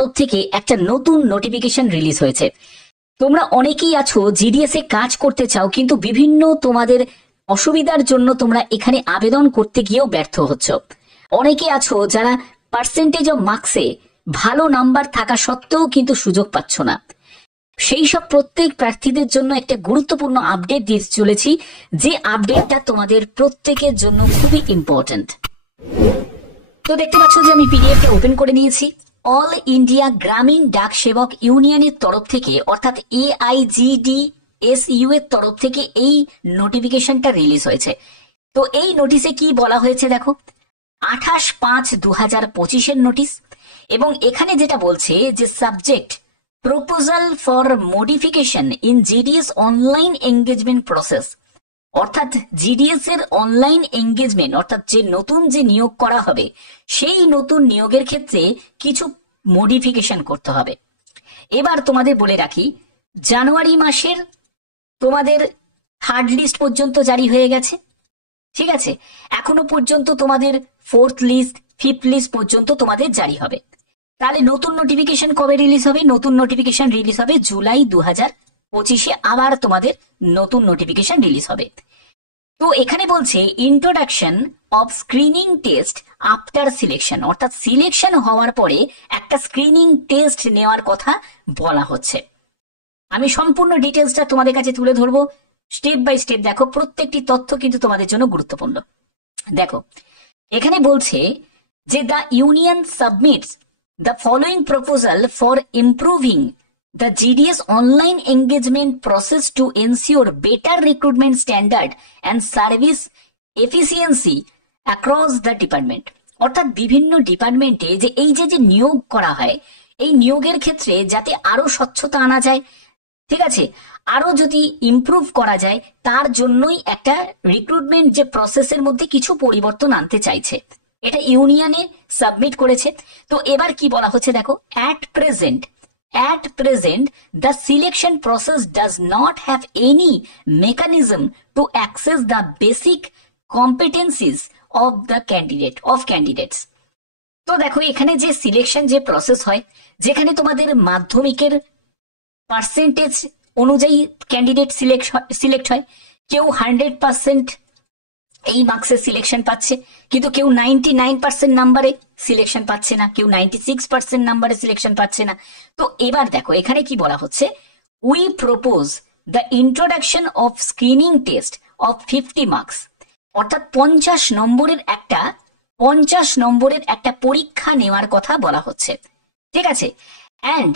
তরফ থেকে একটা নতুন নোটিফিকেশন রিলিজ হয়েছে। তোমরা অনেকেই আছো জিডিএস এ কাজ করতে চাও, কিন্তু বিভিন্ন তোমাদের অসুবিধার জন্য তোমরা এখানে আবেদন করতে গিয়েও ব্যর্থ হচ্ছ। অনেকে আছো যারা পার্সেন্টেজ অফ মার্কসে ভালো নাম্বার থাকা সত্ত্বেও কিন্তু সুযোগ পাচ্ছ না। সেই সব প্রত্যেক প্রার্থীদের জন্য একটা গুরুত্বপূর্ণ আপডেট দিতে চলেছি, যে আপডেটটা তোমাদের প্রত্যেকের জন্য খুবই ইম্পর্টেন্ট। তো দেখতে পাচ্ছ যে আমি পিডিএফটা ওপেন করে নিয়েছি। অল ইন্ডিয়া গ্রামীণ ডাক সেবক ইউনিয়নের তরফ থেকে, অর্থাৎ AIGDSU এর তরফ থেকে এই নোটিফিকেশনটা রিলিজ হয়েছে। তো এই নোটিশে কি বলা হয়েছে দেখো, 28/5/2025 নোটিশ। এবং এখানে যেটা বলছে যে subject proposal for modification in GDS online engagement process, অর্থাৎ জিডিএস এর অনলাইন এঙ্গেজমেন্ট, অর্থাৎ যে নতুন যে নিয়োগ করা হবে সেই নতুন নিয়োগের ক্ষেত্রে কিছু মডিফিকেশন করতে হবে। এবার তোমাদের বলে রাখি, জানুয়ারি মাসের তোমাদের থার্ড লিস্ট পর্যন্ত জারি হয়ে গেছে, ঠিক আছে। এখনো পর্যন্ত তোমাদের ফোর্থ লিস্ট, ফিফথ লিস্ট পর্যন্ত তোমাদের জারি হবে। তাহলে নতুন নোটিফিকেশন কবে রিলিজ হবে? নতুন নোটিফিকেশন রিলিজ হবে জুলাই 2025-এ, আবার তোমাদের নতুন নোটিফিকেশন রিলিজ হবে। তো এখানে বলছে introduction of screening test after selection, অর্থাৎ সিলেকশন হওয়ার পরে একটা স্ক্রিনিং টেস্ট নেওয়ার কথা বলা হচ্ছে। আমি সম্পূর্ণ ডিটেলসটা তোমাদের কাছে তুলে ধরবো স্টেপ বাই স্টেপ। দেখো, প্রত্যেকটি তথ্য কিন্তু তোমাদের জন্য গুরুত্বপূর্ণ। দেখো, এখানে বলছে যে the union submits the following proposal for improving the GDS online engagement process to ensure better recruitment standard and service efficiency across the department, অর্থাৎ বিভিন্ন ডিপার্টমেন্টে যে এই যে নিয়োগ করা হয়, এই নিয়োগের ক্ষেত্রে যাতে আরো স্বচ্ছতা আনা যায়, ঠিক আছে, আরো যদি ইমপ্রুভ করা যায়, তার জন্যই একটা রিক্রুটমেন্ট যে প্রসেসের মধ্যে কিছু পরিবর্তন আনতে চাইছে। এটা ইউনিয়নে সাবমিট করেছে। তো এবার কি বলা হচ্ছে দেখো, At present, the selection process does not have any mechanism to access the basic competencies of candidates. তো দেখো, এখানে যে সিলেকশন যে প্রসেস হয়, যেখানে তোমাদের মাধ্যমিকের পার্সেন্টেজ অনুযায়ী ক্যান্ডিডেট সিলেক্ট হয়। কেউ 100% এই মার্কসে সিলেকশন পাচ্ছে, কিন্তু কেউ 99% নাম্বারে সিলেকশন পাচ্ছে না, কেউ 96% নাম্বারে সিলেকশন পাচ্ছে না। তো এবার দেখো, এখানে কি বলা হচ্ছে, we propose the introduction of screening test of 50 marks, অর্থাৎ 50 নম্বরের একটা পরীক্ষা নেওয়ার কথা বলা হচ্ছে, ঠিক আছে। And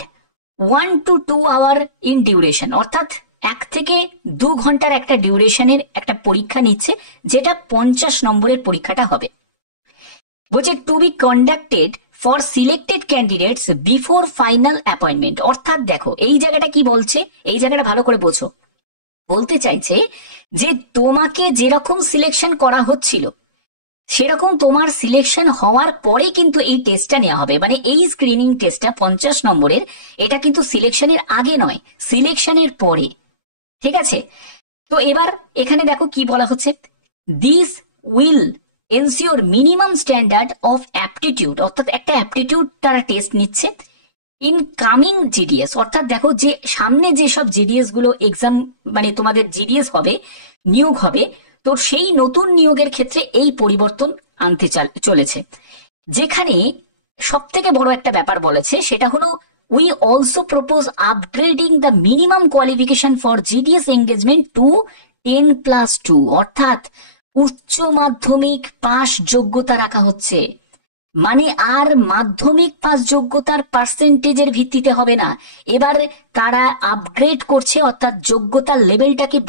1 to 2 hour in duration, অর্থাৎ 1 থেকে 2 ঘন্টার একটা ডিউরেশনের একটা পরীক্ষা নিচ্ছে, যেটা 50 নম্বরের পরীক্ষাটা হবে। বলছে to be conducted for selected candidates before final appointment, অর্থাৎ দেখো এই জায়গাটা কি বলছে, এই জায়গাটা ভালো করে বোঝো। বলতে চাইছে যে তোমাকে যেরকম সিলেকশন করা হচ্ছিল, সেরকম তোমার সিলেকশন হওয়ার পরে কিন্তু এই টেস্টটা নেওয়া হবে। মানে এই স্ক্রিনিং টেস্টটা 50 নম্বরের, এটা কিন্তু সিলেকশনের আগে নয়, সিলেকশনের পরে, ঠিক আছে। তো এবার এখানে দেখো কি বলা হচ্ছে, this will ensure minimum standard of aptitude, অর্থাৎ একটা অ্যাপটিটিউড তারা টেস্ট নিচ্ছে ইন কামিং জিডিএস, অর্থাৎ দেখো যে সামনে যেসব জিডিএস গুলো এক্সাম, মানে তোমাদের জিডিএস হবে, নিয়োগ হবে, তো সেই নতুন নিয়োগের ক্ষেত্রে এই পরিবর্তন আনতে চলেছে। যেখানে সব থেকে বড় একটা ব্যাপার বলেছে, সেটা হলো we also propose upgrading the minimum qualification for GDS engagement to 10+2, অর্থাৎ উচ্চ মাধ্যমিক পাস যোগ্যতা রাখা হচ্ছে। মানে আর মাধ্যমিক পাস যোগ্যতার পার্সেন্টেজের ভিত্তিতে হবে না, এবার তারা আপগ্রেড করছে, অর্থাৎ যোগ্যতার লেভেলটাকে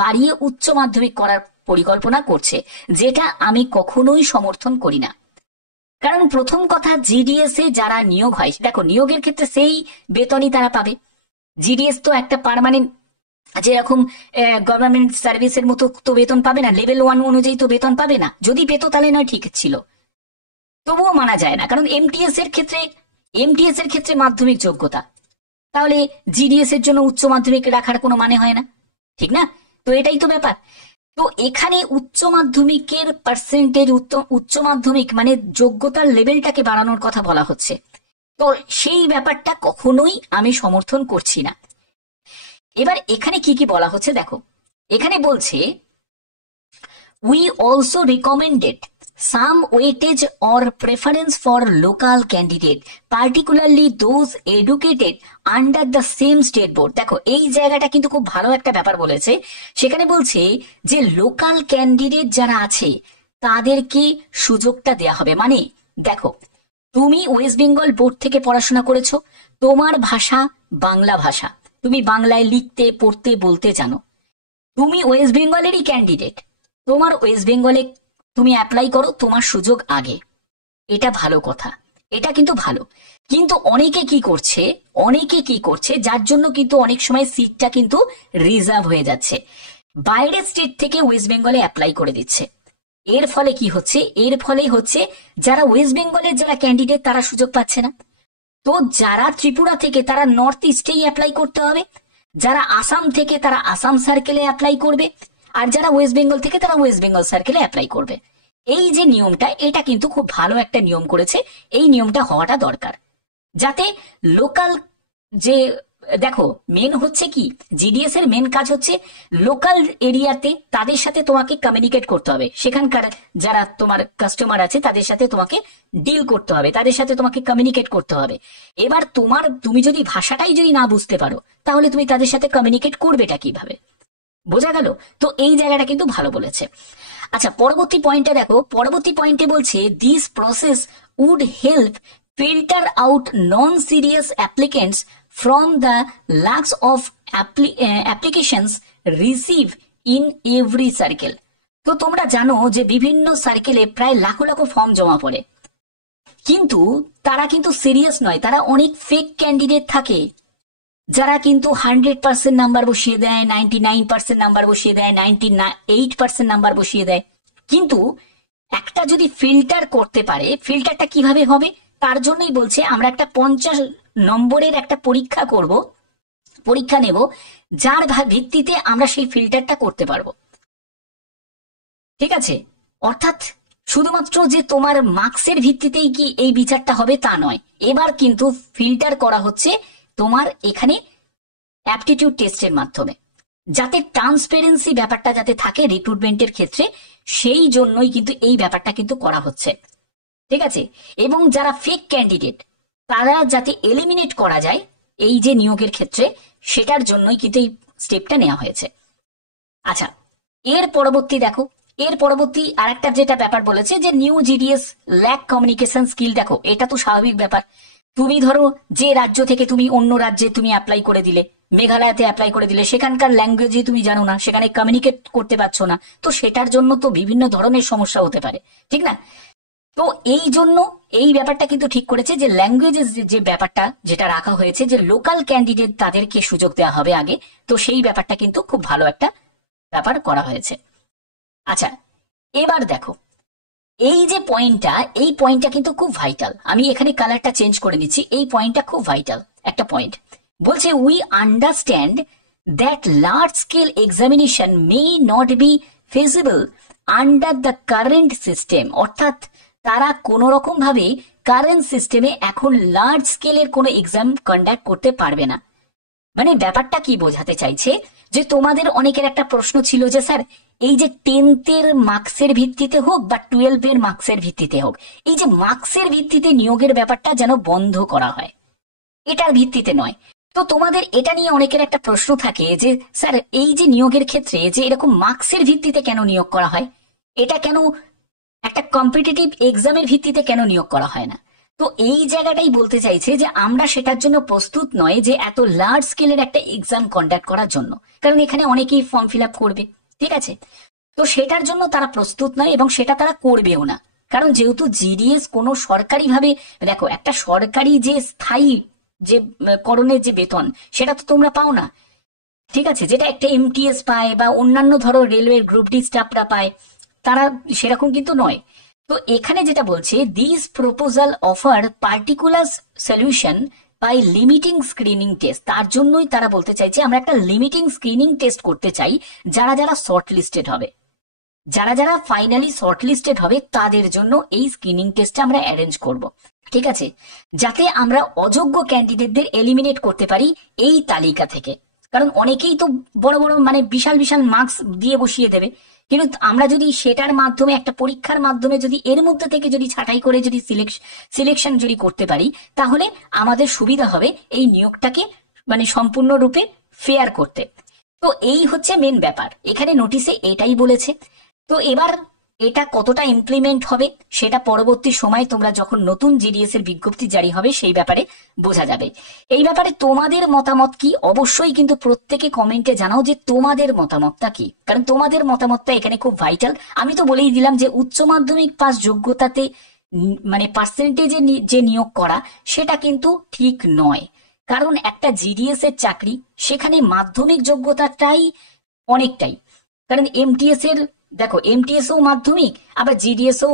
বাড়িয়ে উচ্চ মাধ্যমিক করার পরিকল্পনা করছে, যেটা আমি কখনোই সমর্থন করি না। কারণ প্রথম কথা, জিডিএস এ যারা নিয়োগ হয়, দেখো নিয়োগের ক্ষেত্রে সেই বেতনই তারা পাবে। জিডিএস তো একটা পার্মানেন্ট, যেরকম গভর্নমেন্ট সার্ভিসের মতো তো বেতন পাবে না, লেভেল 1 অনুযায়ী তো বেতন পাবে না। যদি পেতো তাহলে নয় ঠিক ছিল, তবুও মানা যায় না। কারণ এমটিএস এর ক্ষেত্রে মাধ্যমিক যোগ্যতা, তাহলে জিডিএস এর জন্য উচ্চ মাধ্যমিক রাখার কোনো মানে হয় না, ঠিক না? তো এটাই তো ব্যাপার। তো এখানে উচ্চ মাধ্যমিকের পার্সেন্টেজ, উচ্চ মাধ্যমিক মানে যোগ্যতার লেভেলটাকে বাড়ানোর কথা বলা হচ্ছে। তো সেই ব্যাপারটা কখনোই আমি সমর্থন করছি না। এবার এখানে কি কি বলা হচ্ছে দেখো, এখানে বলছে we also recommended some weightage or preference for local candidate, particularly those educated under the same state board। দেখো এই জায়গাটা কিন্তু খুব ভালো একটা ব্যাপার বলেছে। সেখানে বলছে যে লোকাল ক্যান্ডিডেট যারা আছে তাদেরকে সুযোগটা দেয়া হবে। মানে দেখো, তুমি ওয়েস্ট বেঙ্গল বোর্ড থেকে পড়াশোনা করেছো, তোমার ভাষা বাংলা ভাষা, তুমি বাংলায় লিখতে পড়তে বলতে জানো, তুমি ওয়েস্ট বেঙ্গলেরই ক্যান্ডিডেট, তোমার ওয়েস্ট বেঙ্গলে তুমি অ্যাপ্লাই করো, তোমার সুযোগ আগে। এটা ভালো কথা, এটা কিন্তু ভালো। কিন্তু অনেকে কি করছে যার জন্য কিন্তু অনেক সময় সিটটা কিন্তু রিজার্ভ হয়ে যাচ্ছে, বাইরের স্টেট থেকে ওয়েস্ট বেঙ্গলে অ্যাপ্লাই করে দিচ্ছে। এর ফলে কি হচ্ছে, এর ফলে হচ্ছে যারা ওয়েস্ট বেঙ্গলের যারা ক্যান্ডিডেট তারা সুযোগ পাচ্ছে না। তো যারা ত্রিপুরা থেকে তারা নর্থ ইস্টেই অ্যাপ্লাই করতে হবে, যারা আসাম থেকে তারা আসাম সার্কেলে অ্যাপ্লাই করবে, আর যারা ওয়েস্ট বেঙ্গল থেকে তারা ওয়েস্ট বেঙ্গল সার্কেলে অ্যাপ্লাই করবে। এই যে নিয়মটা, এটা কিন্তু খুব ভালো একটা নিয়ম করেছে। এই নিয়মটা হওয়াটা দরকার, যাতে লোকাল যে দেখো মেন হচ্ছে কি, জিডিএস এর মেন কাজ হচ্ছে লোকাল এরিয়াতে তাদের সাথে তোমাকে কমিউনিকেট করতে হবে, সেখানকার যারা তোমার কাস্টমার আছে তাদের সাথে তোমাকে ডিল করতে হবে, তাদের সাথে তোমাকে কমিউনিকেট করতে হবে। এবার তুমি যদি ভাষাটাই যদি না বুঝতে পারো তাহলে তুমি তাদের সাথে কমিউনিকেট করবেটা কিভাবে? বোঝা গেল? তো এই জায়গাটা কিন্তু ভালো বলেছে। আচ্ছা, পরবর্তী পয়েন্টে দেখো, পরবর্তী পয়েন্টে বলছে this process would help filter out non serious applicants from the lakhs of applications received in every circle। তো তোমরা জানো যে বিভিন্ন সার্কেলে প্রায় লাখো লাখো ফর্ম জমা পড়ে, কিন্তু তারা কিন্তু সিরিয়াস নয়, তারা অনেক ফেক ক্যান্ডিডেট থাকে যারা কিন্তু 100% নাম্বার বসিয়ে দেয়, 99% নাম্বার বসিয়ে দেয়, 98% নাম্বার বসিয়ে দেয়। কিন্তু একটা যদি ফিল্টার করতে পারে, ফিল্টারটা কিভাবে হবে তার জন্যই বলছে আমরা একটা 50 নম্বরের একটা পরীক্ষা নেব, যার ভিত্তিতে আমরা সেই ফিল্টারটা করতে পারবো। ঠিক আছে? অর্থাৎ শুধুমাত্র যে তোমার মার্কসের ভিত্তিতেই কি এই বিচারটা হবে তা নয়, এবার কিন্তু ফিল্টার করা হচ্ছে তোমার এখানে অ্যাপটিটিউড টেস্টের মাধ্যমে, যাতে ট্রান্সপারেন্সি ব্যাপারটা যাতে থাকে রিক্রুটমেন্টের ক্ষেত্রে, সেই জন্যই কিন্তু এই ব্যাপারটা কিন্তু করা হচ্ছে। ঠিক আছে? এবং যারা ফেক ক্যান্ডিডেট তারা যাতে এলিমিনেট করা যায় এই যে নিয়োগের ক্ষেত্রে, সেটার জন্যই কিন্তু এই স্টেপটা নেওয়া হয়েছে। আচ্ছা, এর পরবর্তী দেখো, এর পরবর্তী আরেকটা যেটা ব্যাপার বলেছে যে new GDS lack communication skill. দেখো এটা তো স্বাভাবিক ব্যাপার, তুমি ধরো যে রাজ্য থেকে তুমি অন্য রাজ্যে তুমি অ্যাপ্লাই করে দিলে, মেঘালয়তে অ্যাপ্লাই করে দিলে, সেখানকার ল্যাঙ্গুয়েজই তুমি জানো না, সেখানে কমিউনিকেট করতে পারছো না, তো সেটার জন্য তো বিভিন্ন ধরনের সমস্যা হতে পারে, ঠিক না? তো এই জন্য এই ব্যাপারটা কিন্তু ঠিক করেছে যে ল্যাঙ্গুয়েজের যে ব্যাপারটা যেটা রাখা হয়েছে যে লোকাল ক্যান্ডিডেট তাদেরকে সুযোগ দেওয়া হবে আগে, তো সেই ব্যাপারটা কিন্তু খুব ভালো একটা ব্যাপার করা হয়েছে। আচ্ছা, এবার দেখো এই যে পয়েন্টটা, এই পয়েন্টটা কিন্তু খুব ভাইটাল। আমি এখানে কালারটা চেঞ্জ করে নিচ্ছি, এই পয়েন্টটা খুব ভাইটাল একটা পয়েন্ট। বলছে we understand that large scale examination may not be feasible under the current system. অর্থাৎ তারা কোনো রকম ভাবে কারেন্ট সিস্টেমে এখন লার্জ স্কেলের কোনো এক্সাম কন্ডাক্ট করতে পারবে না। মানে ব্যাপারটা কি বোঝাতে চাইছে যে তোমাদের অনেকের একটা প্রশ্ন ছিল যে স্যার এই যে 10th মার্কসের ভিত্তিতে হোক বা 12 মার্কসের ভিত্তিতে হোক, এই যে মার্কসের ভিত্তিতে নিয়োগের ব্যাপারটা যেন বন্ধ করা হয়, এটার ভিত্তিতে নয়। তো তোমাদের এটা নিয়ে অনেকের একটা প্রশ্ন থাকে যে স্যার এই যে নিয়োগের ক্ষেত্রে যে এরকম মার্কসের ভিত্তিতে কেন নিয়োগ করা হয়, এটা কেন একটা কম্পিটিটিভ এক্সামের ভিত্তিতে কেন নিয়োগ করা হয় না? তো এই জায়গাটাই বলতে চাইছে যে আমরা সেটার জন্য প্রস্তুত নয় যে এত লার্জ স্কেলের একটা এক্সাম কন্ডাক্ট করার জন্য, কারণ এখানে অনেকেই ফর্ম ফিল আপ করবে, ঠিক আছে? তো সেটার জন্য তারা প্রস্তুত নয় এবং সেটা তারা করবেও না, কারণ যেহেতু জিডিএস কোনো সরকারি ভাবে, দেখো একটা সরকারি যে স্থায়ী যে করণের যে বেতন সেটা তো তোমরা পাও না, ঠিক আছে? যেটা একটা এমটিএস পায় বা অন্যান্য ধরো রেলওয়ের গ্রুপ ডি স্টাফরা পায়, তারা সেরকম কিন্তু নয়। তো এখানে যেটা বলছে this proposal offer particular solution by limiting screening test, তার জন্যই তারা বলতে চাইছে আমরা একটা লিমিটিং স্ক্রিনিং টেস্ট করতে চাই, যারা যারা শর্ট লিস্টেড হবে, যারা যারা ফাইনালি শর্ট লিস্টেড হবে তাদের জন্য এই স্ক্রিনিং টেস্টটা আমরা অ্যারেঞ্জ করব। ঠিক আছে, যাতে আমরা অযোগ্য ক্যান্ডিডেটদের এলিমিনেট করতে পারি এই তালিকা থেকে। কারণ অনেকেই তো বড় বড় মানে বিশাল বিশাল মার্কস দিয়ে বসিয়ে দেবে, কিন্তু আমরা যদি সেটার মাধ্যমে একটা পরীক্ষার মাধ্যমে যদি এর মধ্যে থেকে যদি ছাঁটাই করে যদি সিলেকশন যদি করতে পারি, তাহলে আমাদের সুবিধা হবে এই নিয়োগটাকে মানে সম্পূর্ণরূপে ফেয়ার করতে। তো এই হচ্ছে মেন ব্যাপার, এখানে নোটিশে এটাই বলেছে। তো এবার এটা কতটা ইমপ্লিমেন্ট হবে সেটা পরবর্তী সময় তোমরা যখন নতুন জিডিএস এর বিজ্ঞপ্তি জারি হবে সেই ব্যাপারে বোঝা যাবে। এই ব্যাপারে তোমাদের মতামত কি অবশ্যই কিন্তু প্রত্যেকে কমেন্টে জানাও যে তোমাদের মতামতটা কি, কারণ তোমাদের মতামতটা এখানে খুব ভাইটাল। আমি তো বলেই দিলাম যে উচ্চ মাধ্যমিক পাস যোগ্যতাতে মানে পার্সেন্টেজে যে নিয়োগ করা সেটা কিন্তু ঠিক নয়, কারণ একটা জিডিএস এর চাকরি সেখানে মাধ্যমিক যোগ্যতাটাই অনেকটাই, কারণ এমটিএস এর দেখো এমটিএস ও মাধ্যমিক আবার জিডিএস ও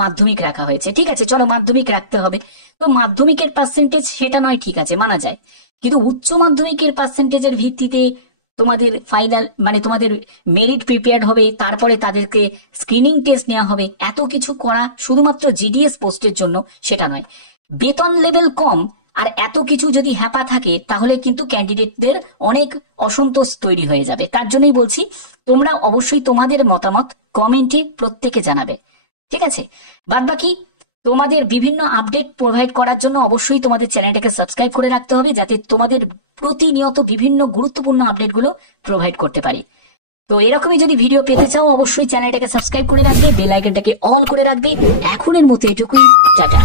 মাধ্যমিক রাখা হয়েছে, ঠিক আছে চলো মাধ্যমিক রাখতে হবে, তো মাধ্যমিকের পার্সেন্টেজ সেটা নয় ঠিক আছে মানা যায়, কিন্তু উচ্চ মাধ্যমিকের পার্সেন্টেজের ভিত্তিতে তোমাদের ফাইনাল মানে তোমাদের মেরিট প্রিপেয়ার্ড হবে, তারপরে তাদেরকে স্ক্রিনিং টেস্ট নেওয়া হবে, এত কিছু করা শুধুমাত্র জিডিএস পোস্টের জন্য সেটা নয়। বেতন লেভেল কম আর এত কিছু যদি হ্যাপা থাকে তাহলে কিন্তু ক্যান্ডিডেটদের অনেক অসন্তোষ তৈরি হয়ে যাবে। তার জন্যই বলছি তোমরা অবশ্যই তোমাদের মতামত কমেন্টে প্রত্যেকে জানাবে, ঠিক আছে। বাদ বাকি তোমাদের বিভিন্ন আপডেট প্রোভাইড করার জন্য অবশ্যই তোমাদের চ্যানেলটাকে সাবস্ক্রাইব করে রাখতে হবে, যাতে তোমাদের প্রতিনিয়ত বিভিন্ন গুরুত্বপূর্ণ আপডেটগুলো প্রোভাইড করতে পারি। তো এরকমই যদি ভিডিও পেতে চাও অবশ্যই চ্যানেলটাকে সাবস্ক্রাইব করে রাখবে, বেল আইকনটাকে অল করে রাখবে। এখনের মতো এটুকুই, টাটা।